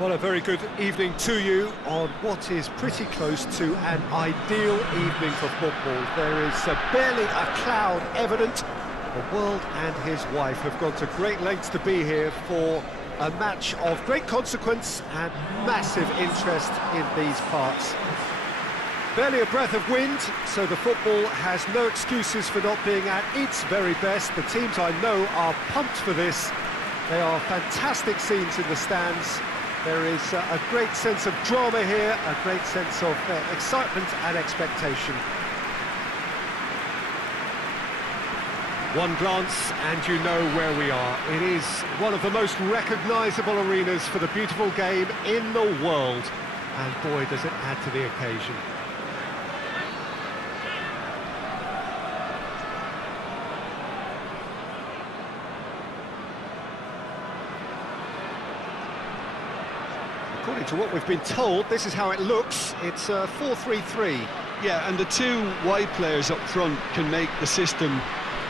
Well, a very good evening to you on what is pretty close to an ideal evening for football. There is barely a cloud evident. The world and his wife have gone to great lengths to be here for a match of great consequence and massive interest in these parts. Barely a breath of wind, so the football has no excuses for not being at its very best. The teams I know are pumped for this. They are fantastic scenes in the stands. There is a great sense of drama here, a great sense of excitement and expectation. One glance and you know where we are. It is one of the most recognisable arenas for the beautiful game in the world. And boy, does it add to the occasion. According to what we've been told, this is how it looks. It's 4-3-3. Yeah, and the two wide players up front can make the system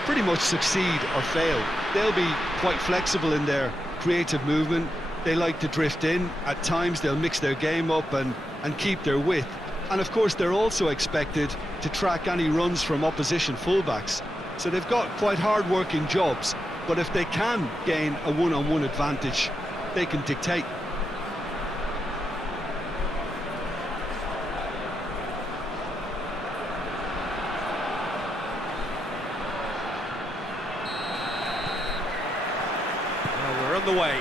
pretty much succeed or fail. They'll be quite flexible in their creative movement. They like to drift in. At times they'll mix their game up and keep their width. And of course they're also expected to track any runs from opposition fullbacks. So they've got quite hard-working jobs, but if they can gain a one-on-one advantage, they can dictate. We're on the way.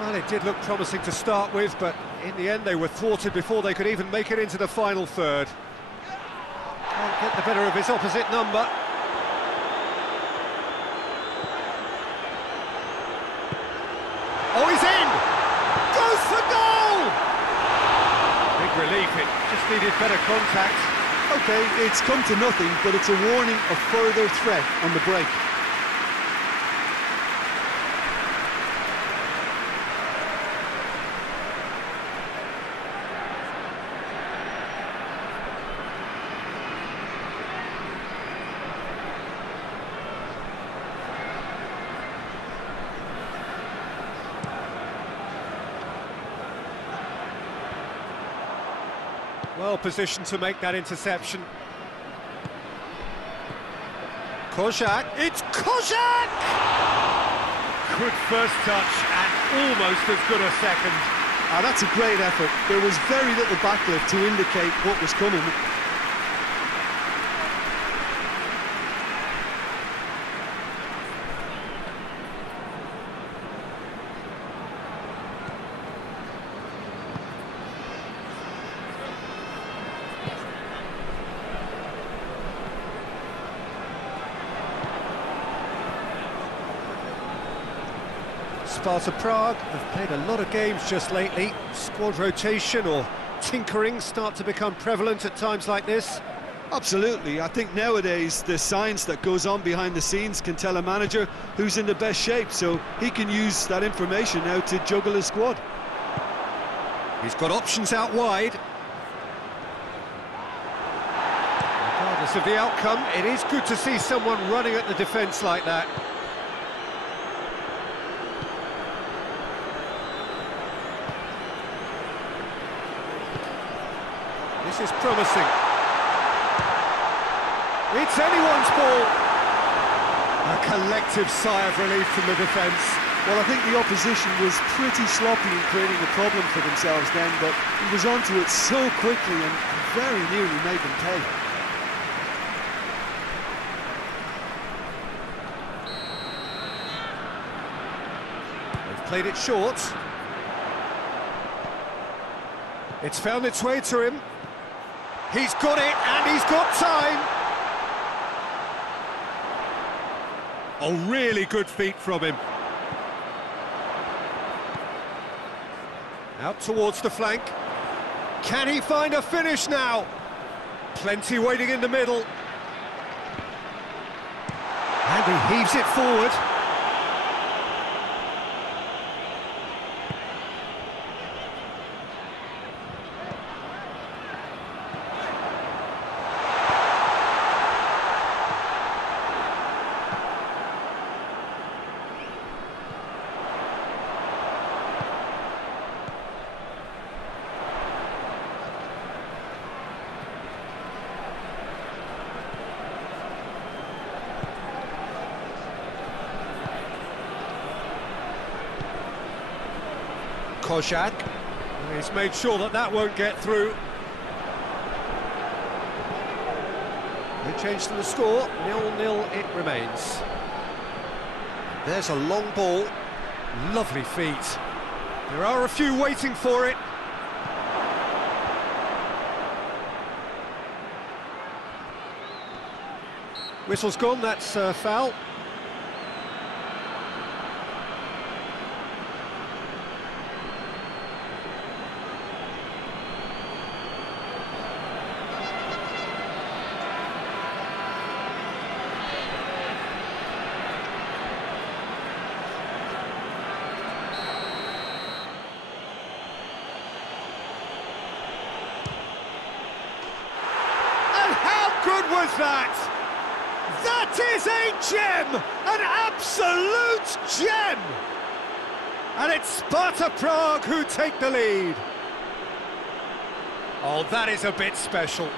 Well, it did look promising to start with, but in the end they were thwarted before they could even make it into the final third. Can't get the better of his opposite number. Oh, he's in! Goes for goal! Big relief, it just needed better contact. Okay, it's come to nothing, but it's a warning of further threat on the break. Well positioned to make that interception. Kozak, it's Kozak! Good first touch and almost as good a second. That's a great effort. There was very little backlift to indicate what was coming. Sparta Prague have played a lot of games just lately. Squad rotation or tinkering start to become prevalent at times like this. Absolutely. I think nowadays the science that goes on behind the scenes can tell a manager who's in the best shape, so he can use that information now to juggle his squad. He's got options out wide. Regardless of the outcome, it is good to see someone running at the defence like that. This is promising. It's anyone's ball. A collective sigh of relief from the defence. Well, I think the opposition was pretty sloppy in creating a problem for themselves then, but he was onto it so quickly and very nearly made them pay. They've played it short. It's found its way to him. He's got it, and he's got time! Oh, really good feet from him. Out towards the flank. Can he find a finish now? Plenty waiting in the middle. And he heaves it forward. Kozak. He's made sure that that won't get through. No change to the score, 0-0 it remains. There's a long ball, lovely feet. There are a few waiting for it. Whistle's gone, that's foul. Good was that? That is a gem! An absolute gem! And it's Sparta Prague who take the lead. Oh, that is a bit special.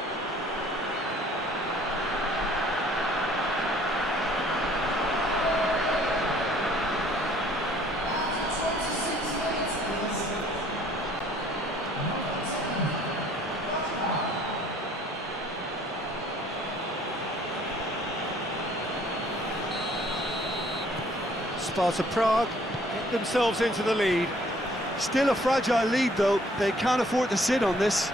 Sparta Prague get themselves into the lead. Still a fragile lead, though. They can't afford to sit on this.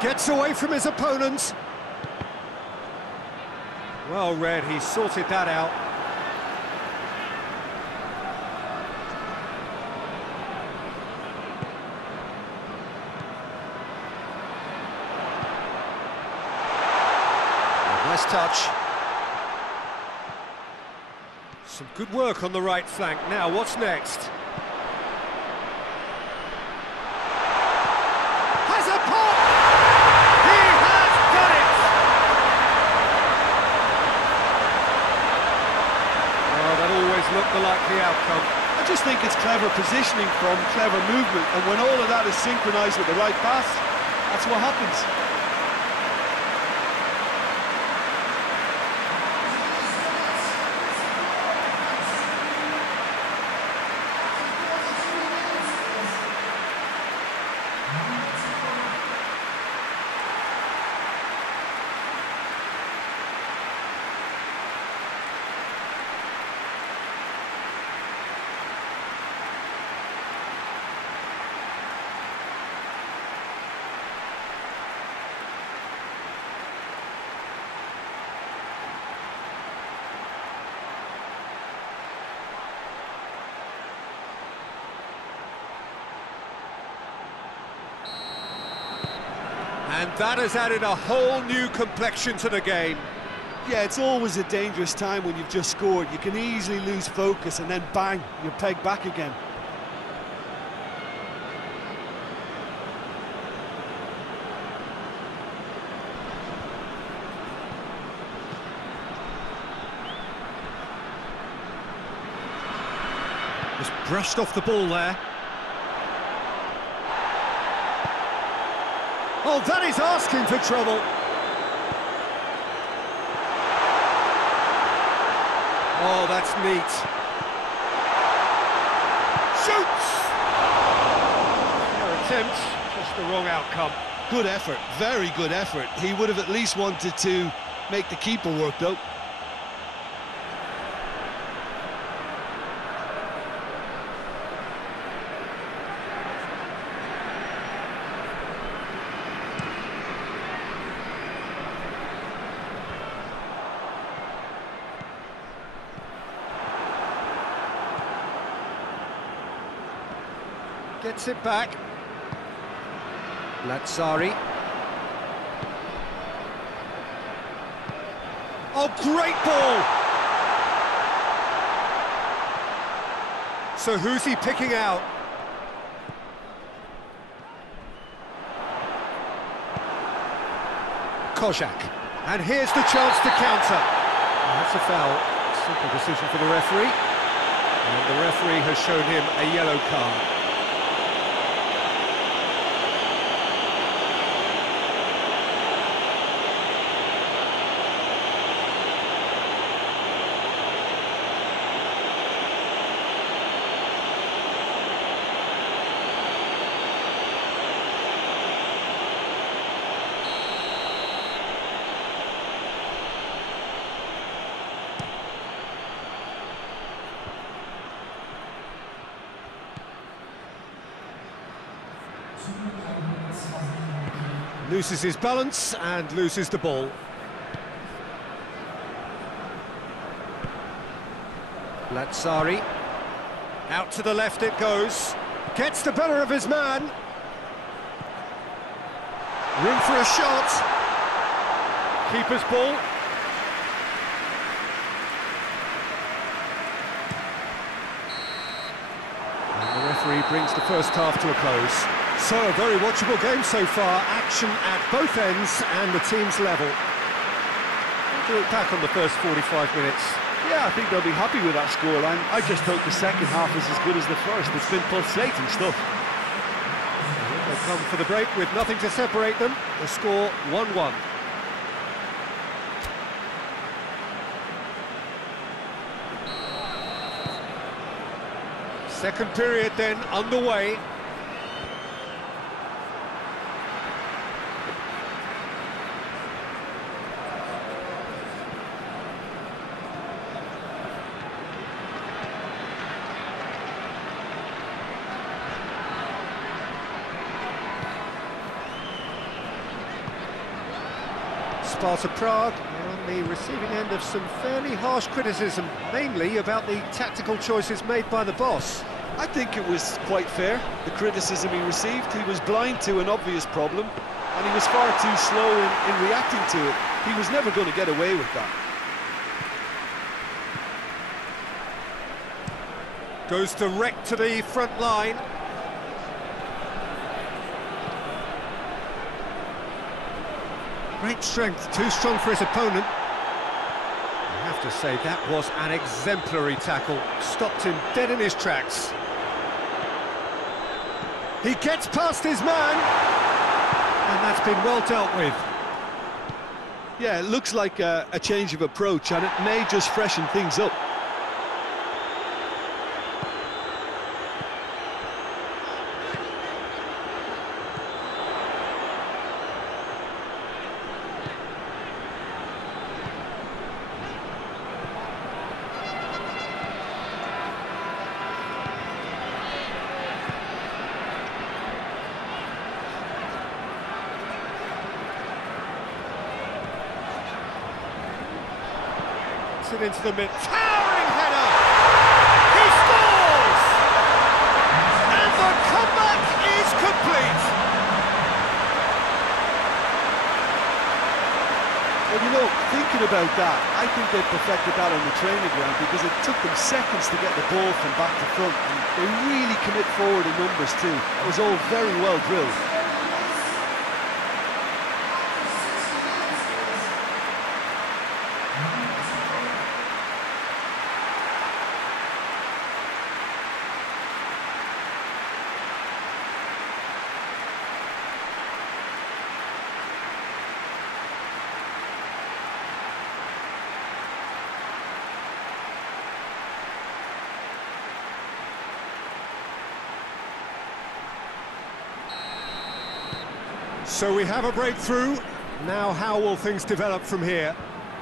Gets away from his opponents. Well read, he sorted that out. Nice touch. Some good work on the right flank. Now, what's next? Has a pop! He has done it! Oh, that always looked the likely outcome. I just think it's clever positioning from clever movement, and when all of that is synchronised with the right pass, that's what happens. And that has added a whole new complexion to the game. Yeah, it's always a dangerous time when you've just scored. You can easily lose focus and then bang, you're pegged back again. Just brushed off the ball there. Oh, that is asking for trouble. Oh, that's neat. Shoots! Fair attempt, just the wrong outcome. Good effort, very good effort. He would have at least wanted to make the keeper work, though. Gets it back. Lajtár. Oh, great ball! So who's he picking out? Kozak. And here's the chance to counter. That's a foul. Simple decision for the referee. And the referee has shown him a yellow card. Loses his balance and loses the ball. Lajtár. Out to the left it goes. Gets the better of his man. Room for a shot. Keeper's ball. And the referee brings the first half to a close. So, a very watchable game so far. Action at both ends and the team's level. What do you look back on the first 45 minutes? Yeah, I think they'll be happy with that scoreline. I just hope the second half is as good as the first. It's been pulsating stuff. They come for the break with nothing to separate them. The score 1-1. Second period then underway. Sparta Prague on the receiving end of some fairly harsh criticism, mainly about the tactical choices made by the boss. I think it was quite fair, the criticism he received. He was blind to an obvious problem, and he was far too slow in reacting to it. He was never going to get away with that. Goes direct to the front line. Great strength, too strong for his opponent. I have to say, that was an exemplary tackle. Stopped him dead in his tracks. He gets past his man, and that's been well dealt with. Yeah, it looks like a change of approach, and it may just freshen things up. It into the mid, towering header! He scores! And the comeback is complete! Well, you know, thinking about that, I think they perfected that on the training ground because it took them seconds to get the ball from back to front, and they really commit forward in numbers too. It was all very well drilled. So we have a breakthrough. Now how will things develop from here?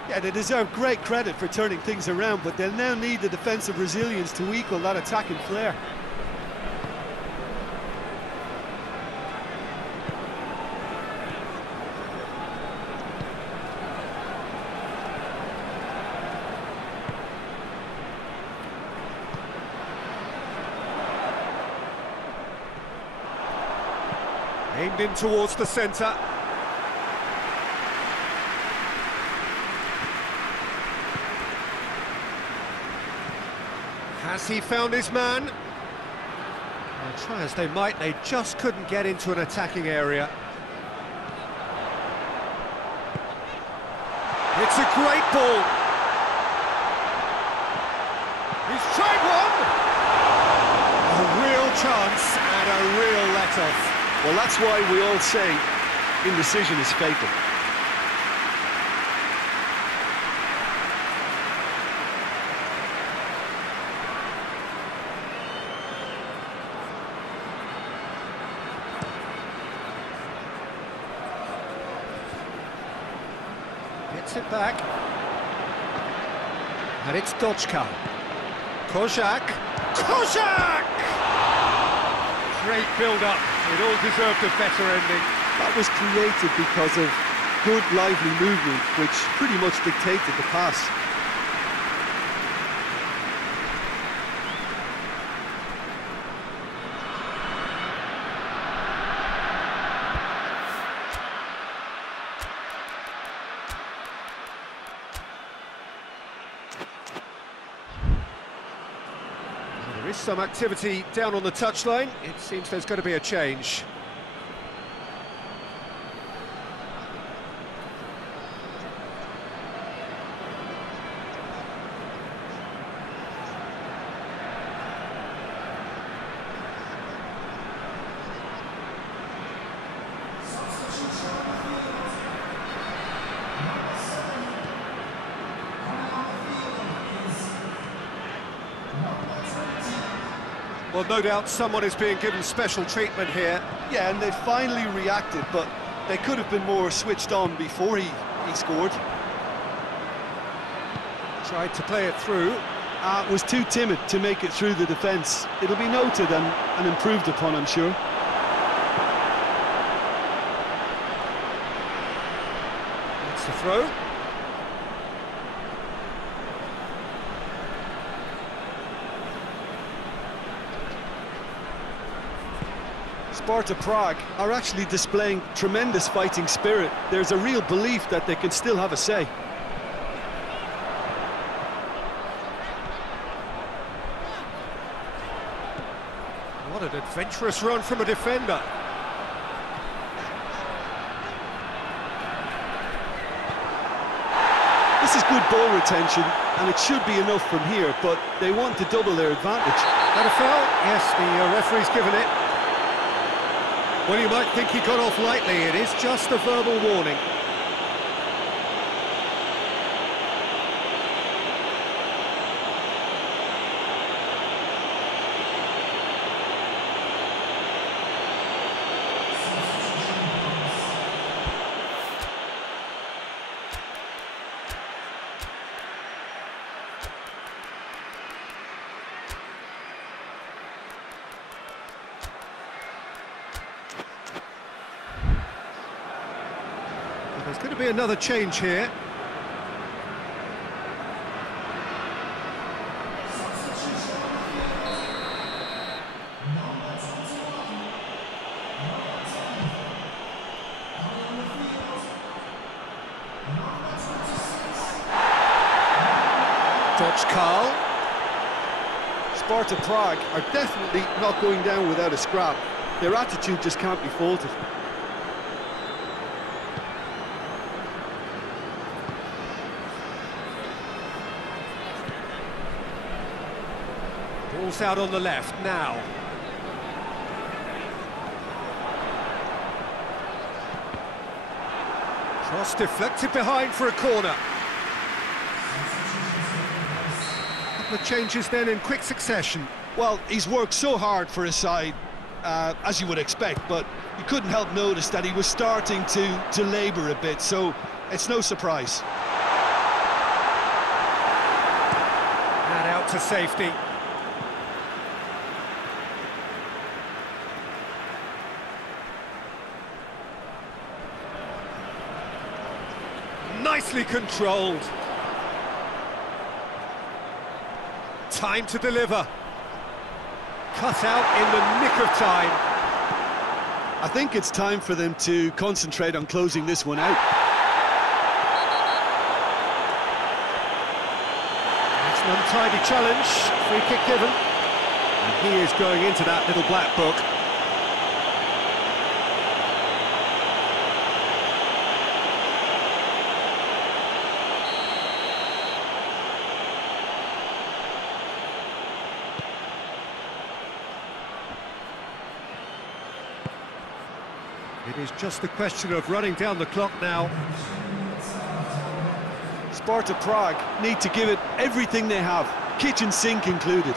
Yeah, they deserve great credit for turning things around, but they'll now need the defensive resilience to equal that attacking flair. Aimed in towards the centre. Has he found his man? Well, try as they might, they just couldn't get into an attacking area. It's a great ball. He's tried one. A real chance and a real let-off. Well, that's why we all say indecision is fatal. Gets it back. And it's Dočkal. Kozak. Great build-up. It all deserved a better ending. That was created because of good, lively movement, which pretty much dictated the pass. There is some activity down on the touchline. It seems there's going to be a change. Well, no doubt someone is being given special treatment here. Yeah, and they finally reacted, but they could have been more switched on before he scored. Tried to play it through. Was too timid to make it through the defence. It'll be noted and improved upon, I'm sure. That's the throw. Sparta Prague are actually displaying tremendous fighting spirit. There's a real belief that they can still have a say. What an adventurous run from a defender. This is good ball retention, and it should be enough from here, but they want to double their advantage. That a foul? Yes, the referee's given it. Well, you might think he got off lightly. It is just a verbal warning. There's going to be another change here. Dočkal. Sparta Prague are definitely not going down without a scrap. Their attitude just can't be faulted. Ball's out on the left now. Cross deflected behind for a corner. Couple of changes then in quick succession. Well, he's worked so hard for his side, as you would expect, but you couldn't help notice that he was starting to labour a bit, so it's no surprise. And out to safety. Nicely controlled. Time to deliver. Cut out in the nick of time. I think it's time for them to concentrate on closing this one out. It's an untidy challenge. Free kick given. And he is going into that little black book. It is just a question of running down the clock now. Sparta Prague need to give it everything they have, kitchen sink included.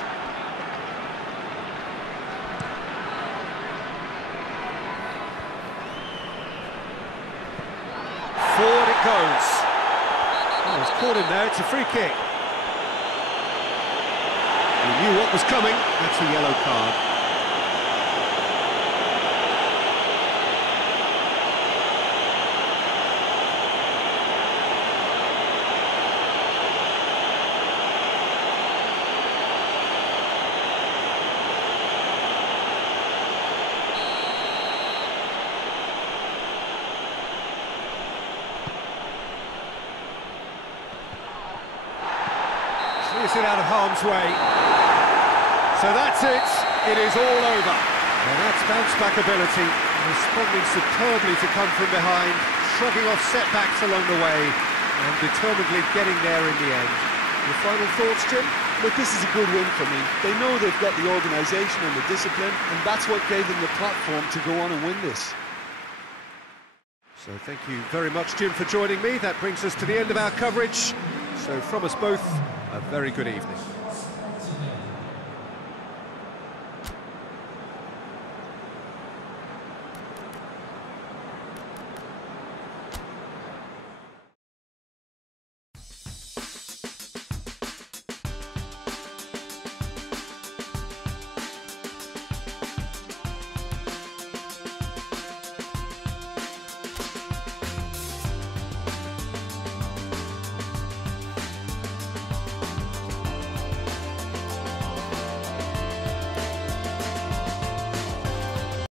Forward it goes. Oh, it's caught in there, it's a free kick. He knew what was coming, that's a yellow card. gets it out of harm's way. So that's it. It is all over. And that's bounce-back ability, responding superbly to come from behind, shrugging off setbacks along the way, and determinedly getting there in the end. Your final thoughts, Jim? Look, this is a good win for me. They know they've got the organisation and the discipline, and that's what gave them the platform to go on and win this. So thank you very much, Jim, for joining me. That brings us to the end of our coverage. So from us both, a very good evening.